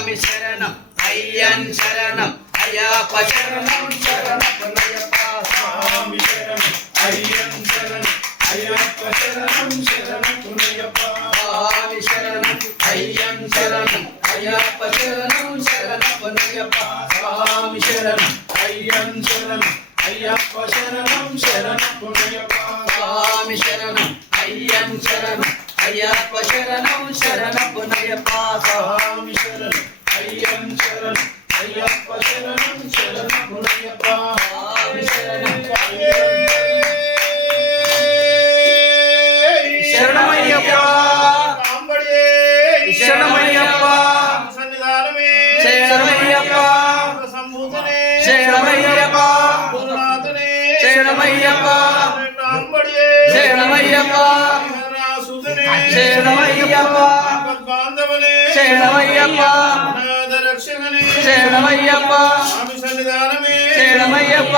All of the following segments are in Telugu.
స్వామి శరణం. అయ్యన్ శరణం. అయ్యప్ప శరణం. శరణమయ్యప్ప స్వామి శరణం. అయ్యన్ శరణం. అయ్యప్ప శరణం. శరణమయ్యప్ప స్వామి శరణం. అయ్యన్ శరణం. అయ్యప్ప శరణం. శరణమయ్యప్ప స్వామి శరణం. అయ్యన్ శరణం. అయ్యప్ప శరణం. శరణమయ్యప్ప స్వామి శరణం. అయ్యన్ శరణం. అయ్యప్ప శరణం. శరణమయ్యప్ప స్వామి శరణం. ஐயம் சரணம் ஐயப்ப சரணம் சரணம் முனையப்பா சரணம் சரணம் ஐயப்பா காம்படியே சரணம் ஐயப்பா சன்னிதானமே சரணம் ஐயப்பா சம்பூதனே சரணம் ஐயப்பா பூர்ணநாதனே சரணம் ஐயப்பா காம்படியே சரணம் ஐயப்பா சரணம் ஐயப்பா பத்மாந்தவனே శరణమయ్యప్ప శరణమయ్యప్ప శరణమయ్యప్ప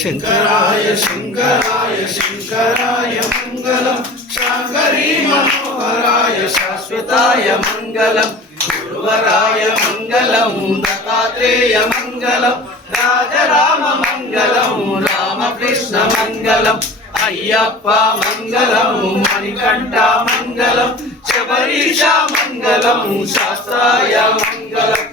శంకరాయ శంకరాయ శంకరాయ మంగళం. శంకరీ మనోహరాయ శాశ్వతాయ శాశ్వతాయ మంగళం. గురువరాయ మంగళం దత్తాత్రేయ మంగళం. రాజరామ మంగళం రామకృష్ణ మంగళం. అయ్యప్ప మంగళం మణికంఠ మంగళం. శబరీష మంగళం శాస్త్రాయ మంగళం.